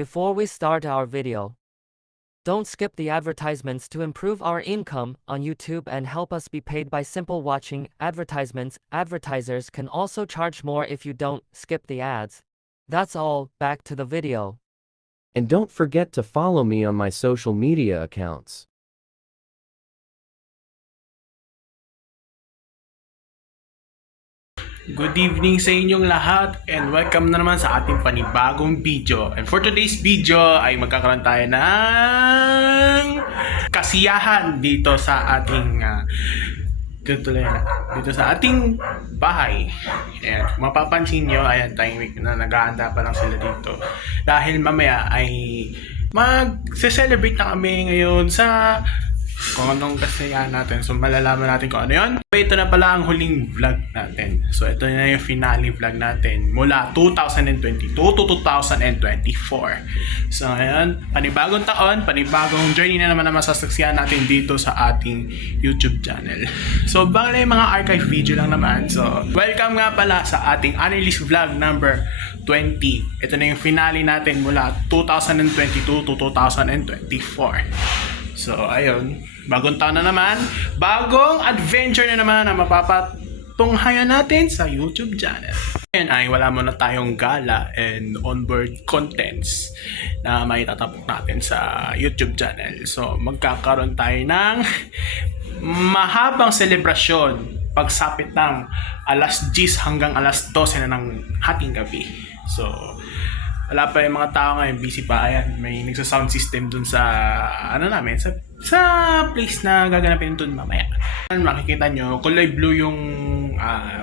before we start our video. Don't skip the advertisements to improve our income on YouTube and help us be paid by simple watching advertisements. Advertisers can also charge more if you don't skip the ads. That's all, back to the video. And don't forget to follow me on my social media accounts. Good evening sa inyong lahat and welcome na naman sa ating panibagong video. And for today's video ay magkakaroon tayo ng kasiyahan dito sa ating dito sa ating bahay. And kung mapapansin nyo, ayan, tahimik na, naghahanda pa lang sila dito. Dahil mamaya ay mag-celebrate na kami ngayon sa kung anong kasiyahan natin. So malalaman natin kung ano yun. Ito na pala ang huling vlog natin. So ito na yung finale vlog natin mula 2022 to 2024. So ngayon, panibagong taon, panibagong journey na naman na masasaksihan natin dito sa ating YouTube channel. So bangla yung mga archive video lang naman. So welcome nga pala sa ating unreleased vlog number 20. Ito na yung finale natin mula 2022 to 2024. So, ayun. Bagong taon na naman. Bagong adventure na naman na mapapatunghayan natin sa YouTube channel. Ngayon ay wala muna tayong gala and onboard contents na may tatapok natin sa YouTube channel. So, magkakaroon tayo ng mahabang selebrasyon pagsapit ng alas 10 hanggang alas 12 na ng hating gabi. So, wala pa yung mga tao ngayon, busy pa. Ayan, may nagsa-sound system dun sa, namin, sa place na gaganapin dun mamaya. Makikita nyo, kulay blue yung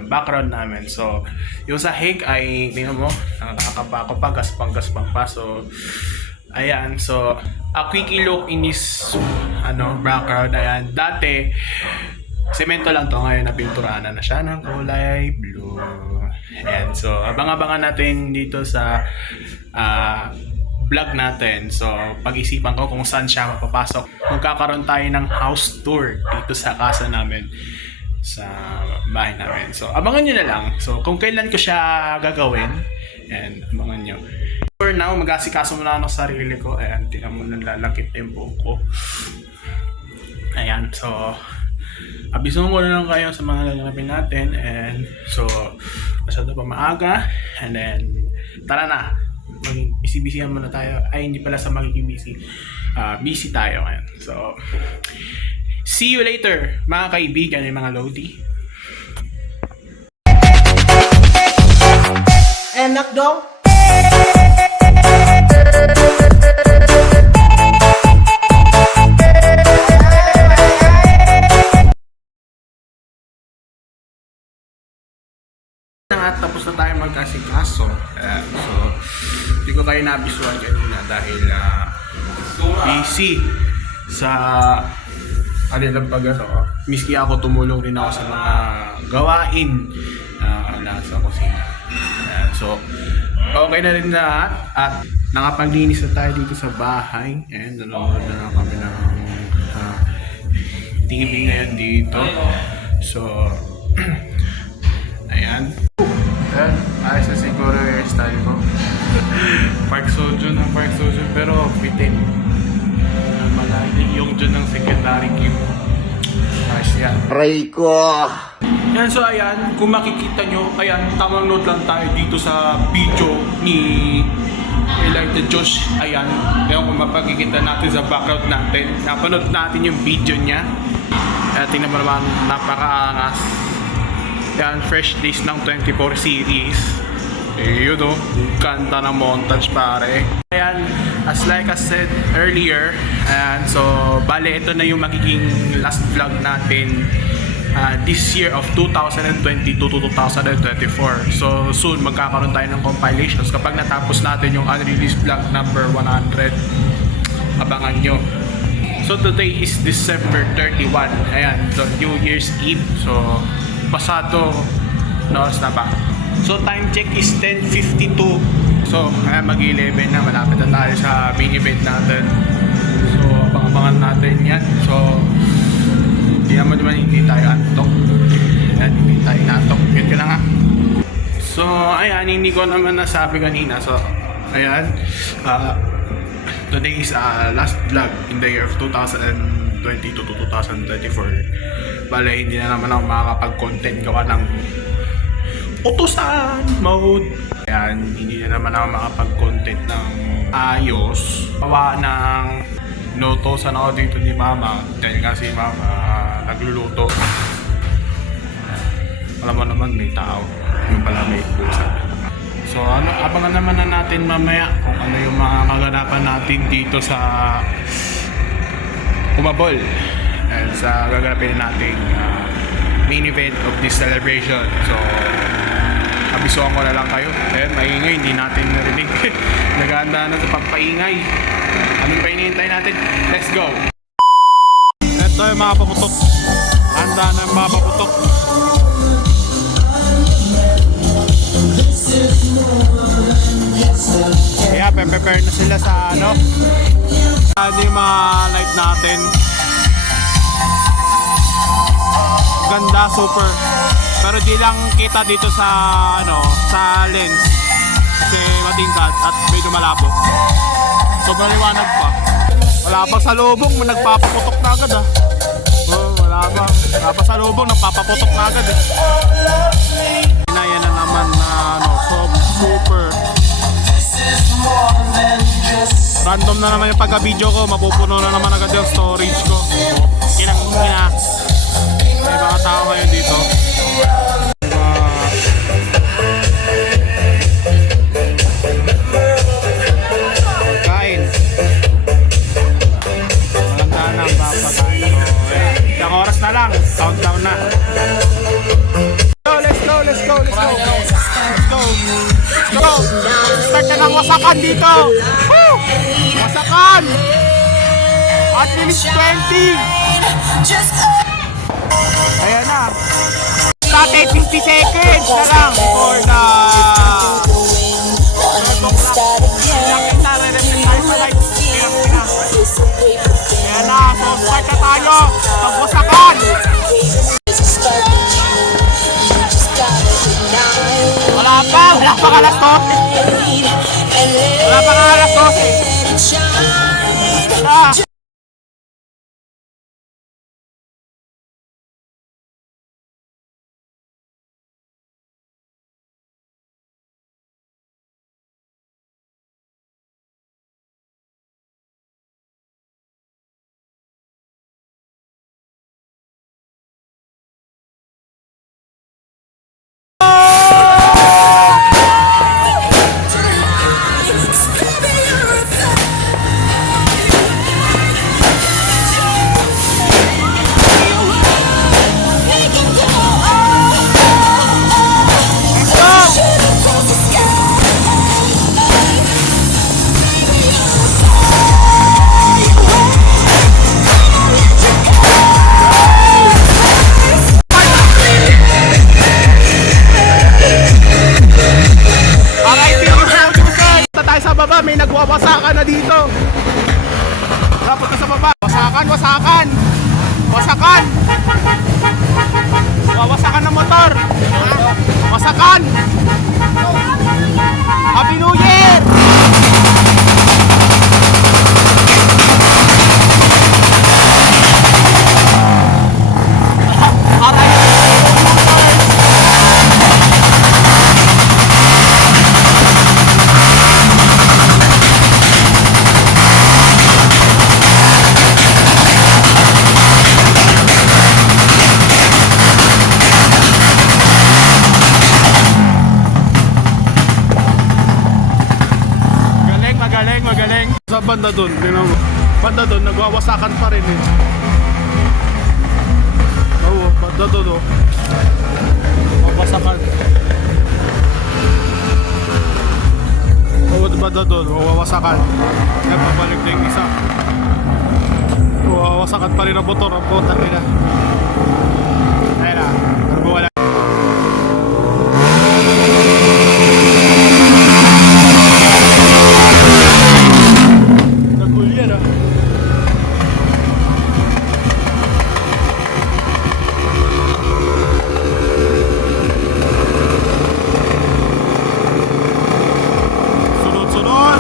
background namin. So, yung sahig ay, tingnan mo, nakakapako pa, gaspang-gaspang pa. So, ayan, so, a quick look in this, background. Ayan, dati, semento lang to, ngayon napinturahan na siya ng kulay blue. Ayan, so abang-abangan natin dito sa vlog natin. So pag-isipan ko kung saan siya mapapasok. Magkakaroon tayo ng house tour dito sa casa namin, sa bahay namin. So abangan nyo na lang. So kung kailan ko siya gagawin, and abangan nyo. For now, mag-asikaso muna ako sa sarili ko. Ayan, tingnan mo, nalalakit na yung buhok ko. Ayan, so abisuhan ko na lang kayo sa mga gaganapin natin. And so masyado pa maaga. And then tara na, busy-busyhan muna tayo. Ay, hindi pala sa magiging busy, busy tayo ngayon. So see you later mga kaibigan ng mga Lodi. Enak dong. Tapos na tayo mag-asikaso. So, hindi ko kayo nabisuan kanina dahil busy sa kanilang miski ako tumulong rin ako sa mga gawain nasa kusina. So, okay na rin lahat at nakapaglinis na tayo dito sa bahay. And nanonood na lang kami ng TV ngayon dito. So, ayan. Ayos na siguro yung hairstyle ko. Park Seo-joon ng Park Seo-joon, pero bitin. Malalim yung Jun ng Secretary Kim. Ayos yan. Aray ko. Yan, so ayan, kung makikita nyo, ayan, tamang note lang tayo dito sa video ni Elijah Josh. Ayan, kung mapakikita natin sa background natin. Napanood natin yung video niya. Tingnan mo naman, napakaangas. Yan, fresh days ng 24 series. Yun o, kanta ng montage pare. Ayan, as like I said earlier, ayan, so bale ito na yung magiging last vlog natin this year of 2022 to 2024. So soon magkakaroon tayo ng compilations kapag natapos natin yung unreleased vlog number 100. Abangan nyo. So today is December 31. Ayan, so New Year's Eve. So pasado na oras na ba? So time check is 10:52. So mag-11 na, malapit na tayo sa main event natin. So abangan natin yan. So hindi tayo antok. Yan, hindi tayo natok. Yun ka na nga. So ayan, hindi ko naman nasabi kanina. So Ayan. Today is last vlog in the year of 2022 to 2024. Bale, hindi na naman ako makakapag-content gawa ng utusan mode. Ayan, hindi na naman ako makapag-content ng ayos. Gawa ng inutosan ako dito ni Mama. Dahil nga si Mama nagluluto. Alam mo naman may tao. Yung pala may pusa. So abangan naman na natin mamaya kung ano yung mga kaganapan natin dito sa Kumabol. And sa gaganapin nating main event of this celebration. So abisuhan ko na lang kayo. Ayan, maingay, hindi natin narinig. Nagahanda na sa pagpaingay. Anong pa hinihintay natin? Let's go! Ito yung mga paputok. Handa na yung mga paputok. Kaya prepare na sila sa ano. Ano yung mga light natin. Ganda, super. Pero di lang kita dito sa ano, sa lens. Kasi matingkad at medyo malabo. Sobrang liwanag pa. Wala pa sa lubong, nagpapaputok na agad ah. Oh, wala pa sa lubong, nagpapaputok na agad eh. Yan na naman na ano, super. Random na naman yung pagka-video ko, mapupuno na naman agad yung storage ko. Kinang-kina. May mga tao ngayon dito. Kain. Walang tanang papakain. Ilang oras na lang, countdown na. Let's go. Start na ng wasakan dito. Woo! Wasakan! At least 20. Ayan na. Dati 50 seconds na lang before na ayan na. So start na tayo. Pagwasakan. Wala pa alas 12. Wala pa alas 12. May nagwawasakan na dito. Dapat ka sa baba. Wasakan. Wawasakan ng motor. Wasakan. Happy New Year! Magaling. Sa banda doon, nagwawasakan pa rin eh. Oo, banda doon oh. Wawasakan. Oo, banda doon, wawasakan. Kaya pabalik na yung isa. Wawasakan pa rin ang motor, ang puta nila. Ayun na, wala. Sunod!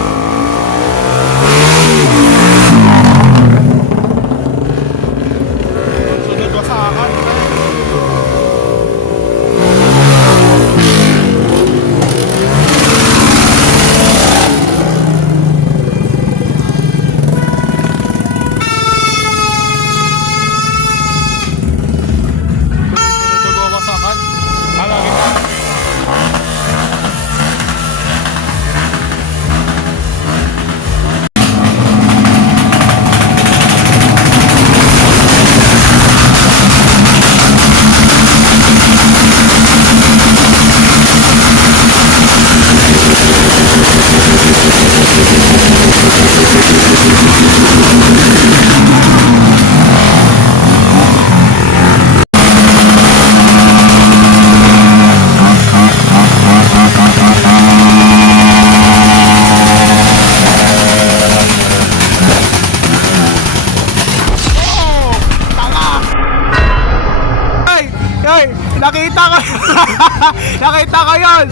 Nakita ko yun!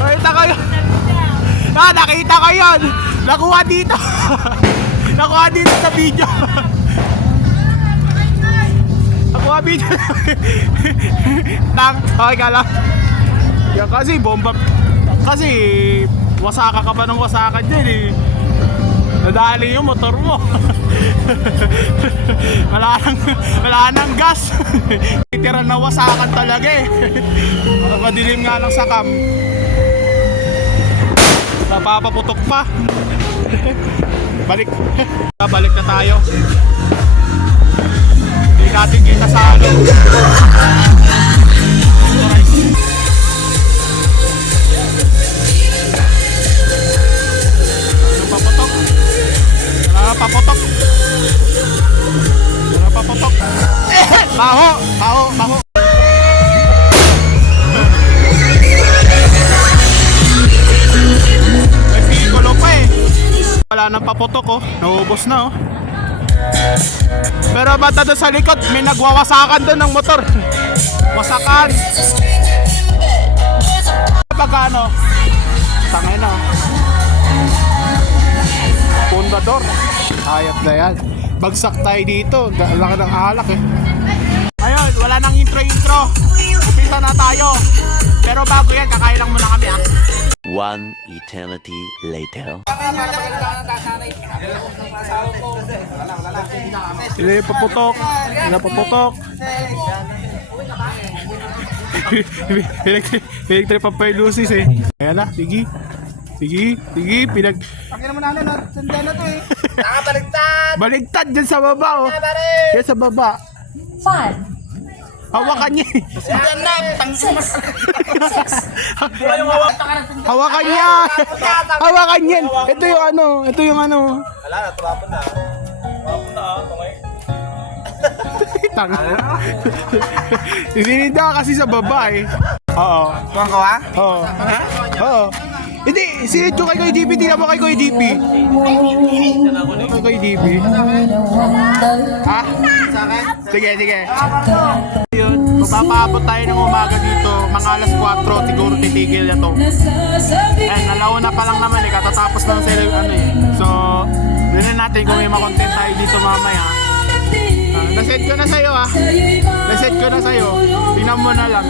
Nakita ko yun! Nakita ko yun! Nakuha dito! Nakuha dito sa video! Nakuha video! Okay ka lang? Yan kasi bomba... Kasi wasaka ka pa ng wasakan dyan eh. Nadali yung motor mo. wala nang gas. Titira na wasakan talaga eh. Madilim nga lang sa cam. Napapaputok pa. Balik na tayo. Hindi natin kita sa ano. Paputok. Paputok. Baho. May pikulo pa eh. Wala nang paputok oh. Naubos na oh. Pero banda doon sa likod, may nagwawasakan doon ng motor. Wasakan. Pagkano? Tangay na oh. Pundador. Ayat na yan. Bagsak tayo dito. Laki ng alak eh. Ayun, wala nang intro. Umpisa na tayo. Pero bago yan, kakain lang muna kami ah. One eternity later. Sila yung paputok. Pinagtripan pa yung Lucis eh. Ayan na, sige, Pakina mo na ano, sandal na to eh. Baligtad dyan sa baba oh. Yan sa baba. 5, Hawakan niya eh. Hawakan niya. Hawakan niya. Ito yung ano. Wala na, tumapon na. Tanga. Ininida kasi sa baba eh. Oo. Tuwang ka ha? Oo. Hindi, si Echo kay DP, tingnan mo kay DP. Kay DP. Ha? Sige. Yun, mapapaabot tayo ng umaga dito. Mga alas 4, siguro titigil na to. Nalauna pa lang naman eh, katatapos lang sila ano eh. So, rin natin kung may makontent tayo dito mamaya. Naset ko na sa'yo ah. Naset ko na sa'yo. Tingnan mo na lang.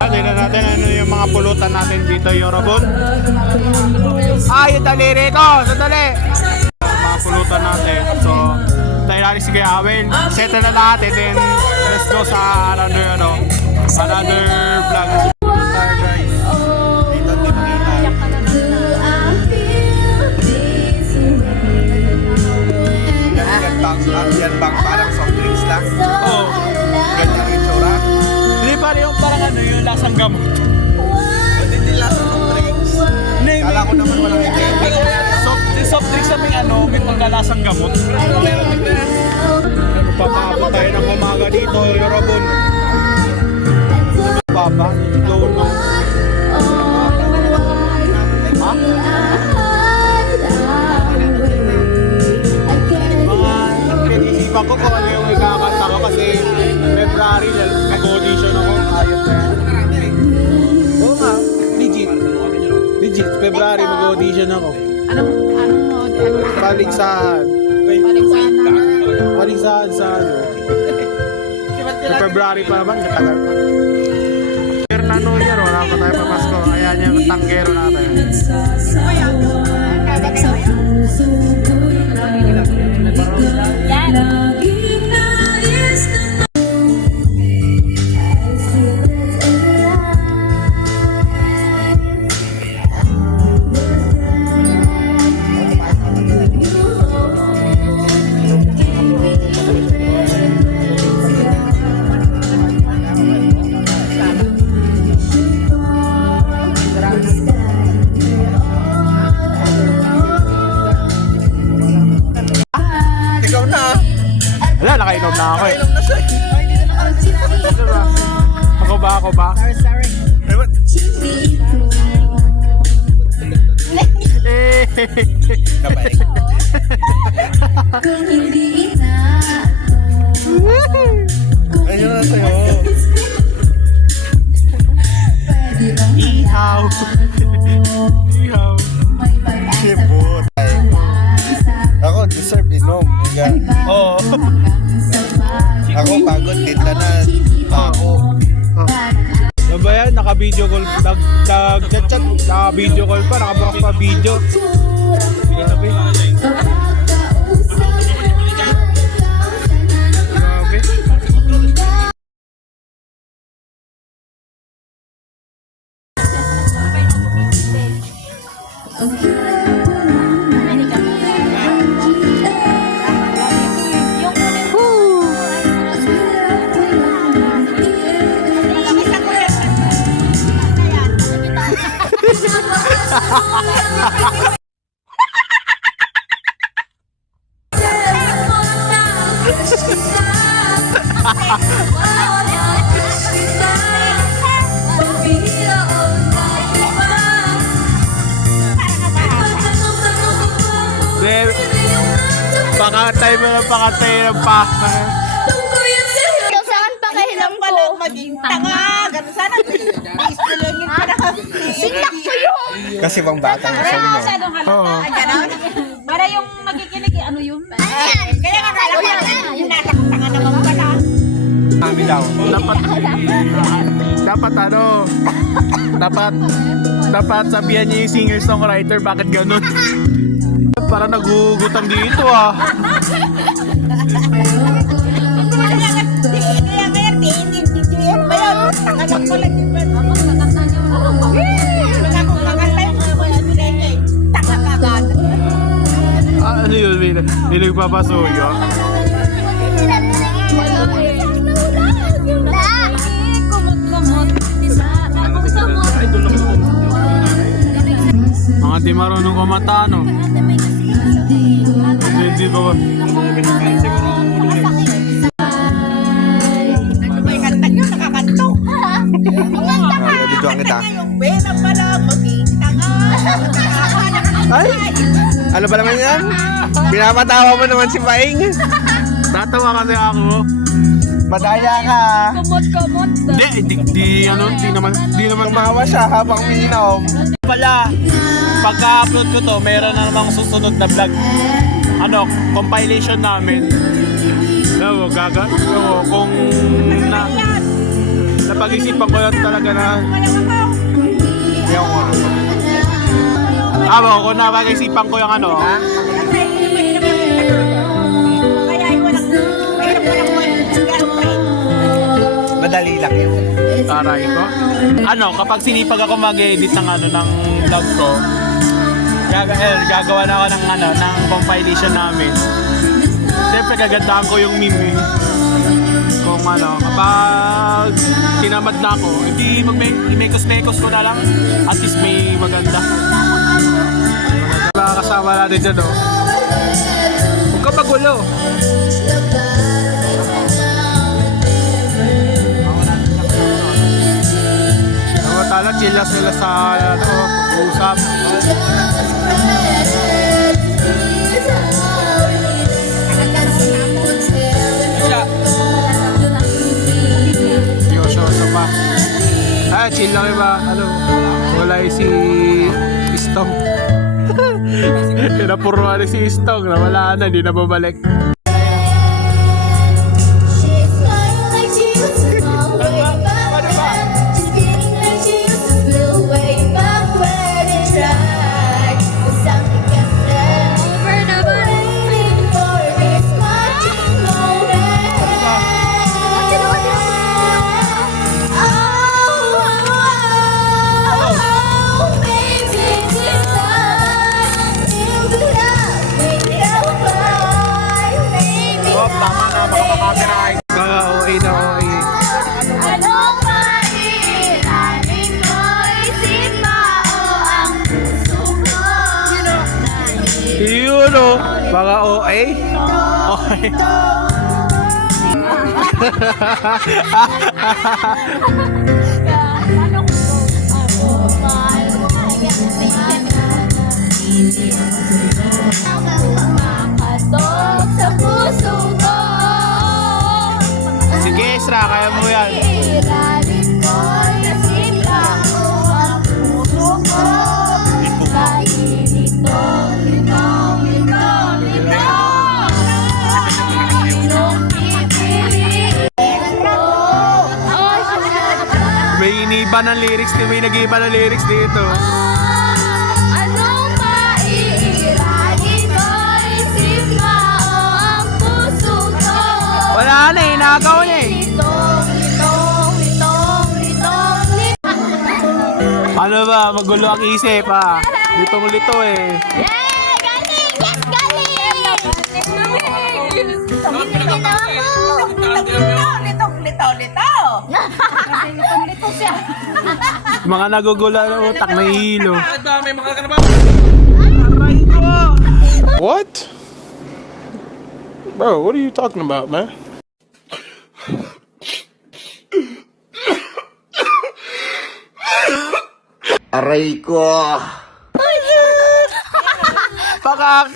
Tingnan natin ano yung mga pulutan natin dito, Yorobon. Yung daliri ko. Sandali. Mga pulutan natin. So, tayo natin si Kuya Awel. Settle na lahat and then let's go sa another vlog. Guys. Dito Yan bang parang soft drinks lang? Oo. Ganyan ang itsura? Hindi pare yung parang ano yung lasang gamot. Hindi lasang soft drinks. Kala ko naman walang Soft drinks sa may ano, may pagkalasang gamot. Papaabot tayo ng umaga dito, Yorobon. Baba, low. Pinag-isipan ko kung ano yung ikakanta ko kasi February nag-audition ako. Ayot na yan. Oo nga, legit. February mag-audition ako. Anong Paligsahan sa ano. Sa February pa naman, katagal pa. Year na New Year, wala pa tayo pamasko. Ayan yung tanggero natin. Wala, nakainom na ako eh. Ako ba? Ayun na sa'yo. No, Oo. ako pagod din na ako. Ano ba yan? Naka-video call. Nag-chat-chat. Naka-video call pa. Nakabukas pa video. Grabe. Grabe. Pakatay mga pakatay ng pasta. Saan pa kahilang ko? Maging tanga. Ganun sana. Ispilingin pa na. Sintak ko yun! Kasi pang bata na sa mo. Masyadong halata. Oo. Ganon. Para yung magikinig, ano yun? Kaya nga kala ko yung natakot-tanga naman pala. Kami daw. Dapat ano, dapat sabihan niya yung singer-songwriter bakit ganun. Para nagugutan dito ah. Kaya kaya DJM ba yun? Tanga lang pala. Wala akong kakanta yung mga wala nila. Tanga kagad. Ano yun? May nagpapasuyo. Mga di marunong kumata, no? Hindi ba ba? May kanta nyo, nakakanto. Bidyoan kita. Yung bela pala, maging tanga. Ay! Ano ba naman yan? Pinapatawa mo naman si Paing. Tatawa kasi ako. Madaya ka. Kumot-kumot. Di naman. Tumawa siya habang umiinom. Pala, pagka-upload ko to, mayroon na namang susunod na vlog. Ano, compilation namin. No, kung napag-isipan ko lang talaga na kung napag-isipan ko yung ano. Madali lang yun. Taray ko. Ano, kapag sinipag ako mag-edit ng ano ng vlog ko, gagawa na ako ng ano, ng compilation namin. Siyempre gagandahan ko yung meme. Kung ano, kapag tinamad na ako, hindi mag-mekos-mekos ko na lang. At least may maganda. Mga kasama natin dyan, oh. Huwag ka magulo. Tala, chill sila sa ano, usap. Yoso pa. Chill lang iba. Ano, wala si Istong. Pinapuruan si Istong na wala na, hindi na babalik. Mga OA na OA. Yun o, mga OA. Okay. Sige, Esra, kaya mo yan. ng lyrics. May nag-iiba ng lyrics dito. Anong maiiragin ko? Isip mo ang puso ko. Wala na eh, nakaw niya eh. Ano ba? Magulo ang isip ha. Litong-lito eh. Yeah! Galing! Yes, galing! Litong-lito siya. Mga nagugula ng utak, nahihilo. What? Bro, what are you talking about, man? Aray ko! Pakak!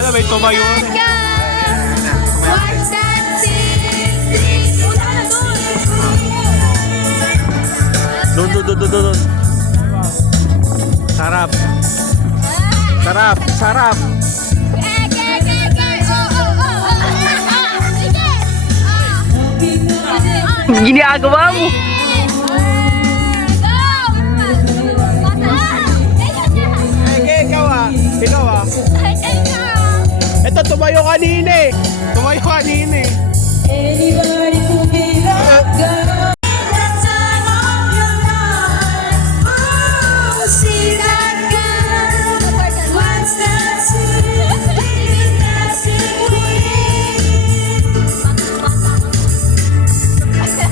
Ano, may tumayo na. Watch that scene. Punta ka na dun. Doon. Sarap. Sarap, sarap. Ginagawa mo. Ikaw ah. Ikaw ah. Ito, tumayo kanina eh. Tumayo kanina eh.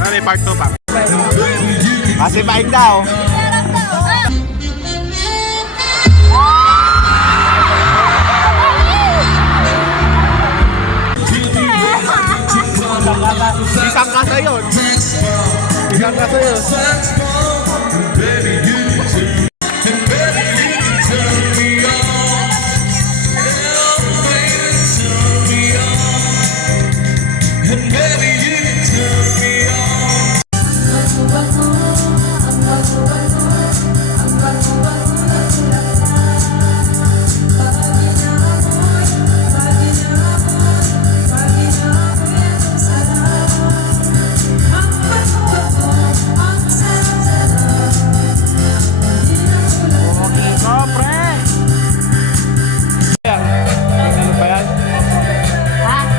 May part 2 pa. Kasi bike daw. Isang kasa yun. Isang kasa yun.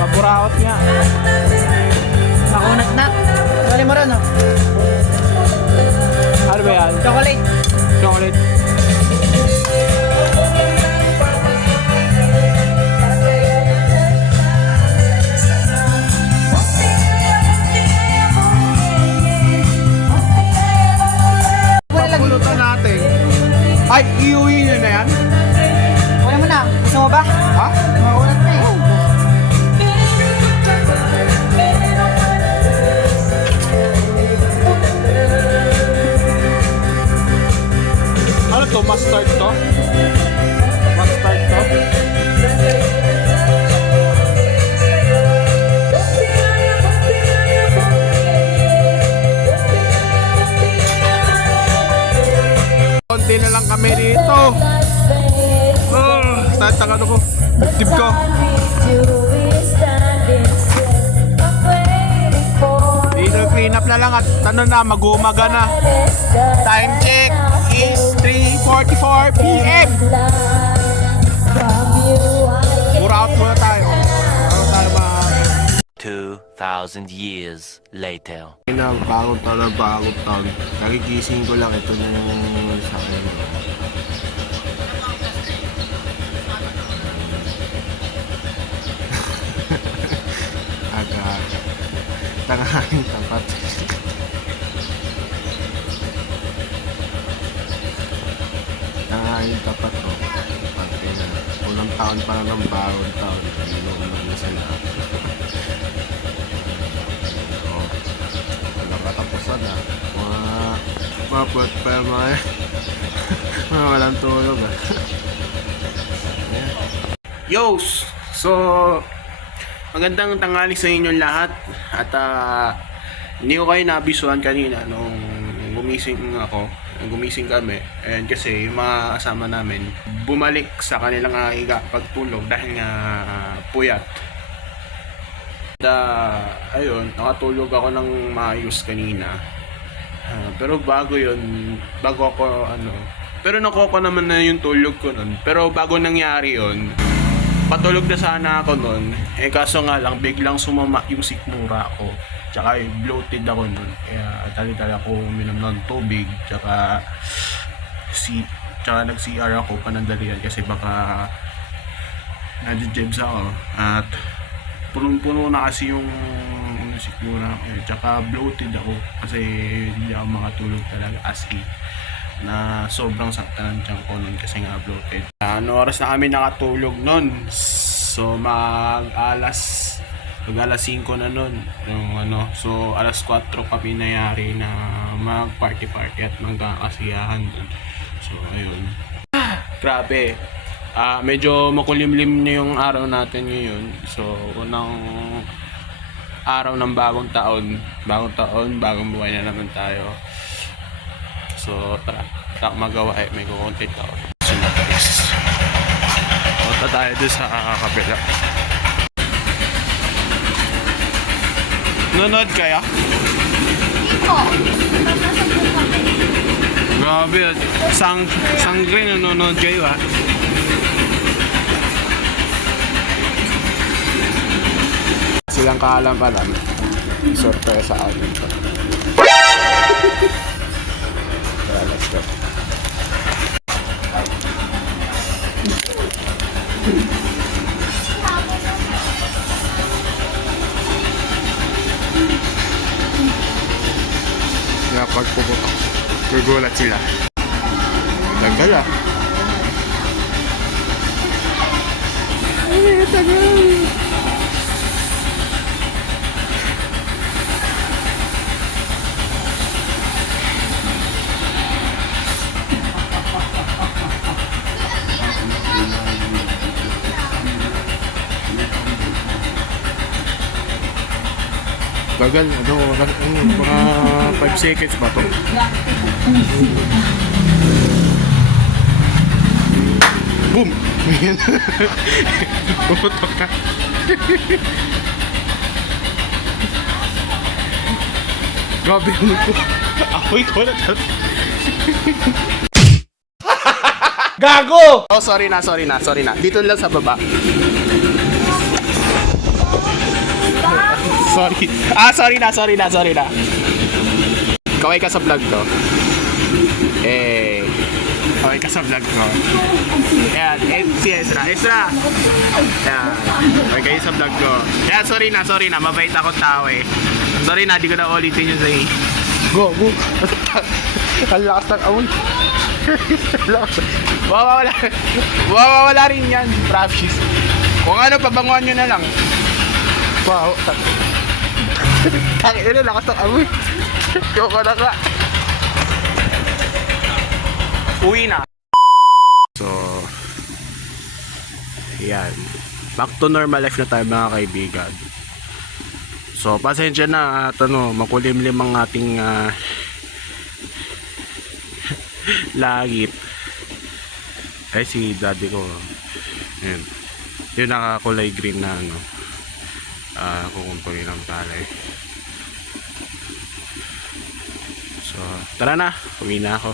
Buraot nga. Nakunat na. Dali mo rin, oh. Ano ba yan? Chocolate. Chocolate. Pagpulutan natin. Ay, iuwi nyo na yan? Kunin mo na. Gusto mo ba? Ha? Makunat na eh. Ano to? Mustard to? Mustard to? Konti na lang kami dito. Tatang ano ko. Tip ko. Dito clean up na lang at ano na, mag-umaga na. Time check is 3:44 PM. Buraot muna tayo. Bago tayo 2,000 years later. bagong taon. Nagigising ko lang, ito na yung sa akin. Tanghaling tapat. Tanghaling tapat to. Unang taon pa lang ng bagong taon. Inuunan na sila. Walang katapusan ah. Mapot pa mga walang tulog ah. Yos! So, magandang tanghali sa inyo lahat at hindi ko kayo nabisuhan kanina nung gumising kami, and kasi yung mga kasama namin bumalik sa kanilang higa pagtulog dahil nga puyat. Ayun, nakatulog ako ng maayos kanina. Pero pero nakuha ko naman na yung tulog ko nun. Pero bago nangyari yun, patulog na sana ako nun. Kaso nga lang, biglang sumama yung sikmura ko. Tsaka bloated ako nun. Kaya tali-tali ako uminom ng tubig. Tsaka nag-CR ako panandalian kasi baka nadijebs ako. At punong-puno na kasi yung sikmura ko. Tsaka bloated ako kasi hindi ako makatulog talaga as in. Na sobrang sakta ng tiyan ko nun kasi nga bloated. Ano oras na kami nakatulog nun? So mag-alas 5 na nun. So alas 4 kami nayari na mag-party at magkakasiyahan dun. So ayun. Grabe. Medyo makulimlim na yung araw natin ngayon. So unang araw ng bagong taon, bagong buhay na naman tayo. So tara magawa may kukontent ako. Punta tayo doon sa kabila. Nanood kaya? Grabe, sangre nanonood kayo ha. Silang kaalam-alam. Sorpresa ako dito. Let's go. Pag puputok, gugulat sila. Tagal ah. Tagal. Tagal, mga 5 seconds ba to? Boom! Puputok na. Grabe ano to. Ako'y ko na to. Gago! Oh, sorry na. Dito lang sa baba. Sorry na. Kaway ka sa vlog to. Kaway ka sa vlog ko. Ayan, si Ezra. Ayan, kaway kayo sa vlog ko. Ayan, sorry na. Mabait akong tao eh. Sorry na, di ko na ulitin yung say. Go. Ang lakas ng amoy. Wawawala rin yan, props. Kung ano, pabanguan nyo na lang. Wow, Tangin na, lakas ng amoy. Yoko na ka. Uwi na. So, yan. Back to normal life na tayo mga kaibigan. So, pasensya na at makulimlim ang ating langit. Ay, si daddy ko. Yan. Yung nakakulay green na kukumpuli ng palay. So, tara na. Uwi na ako.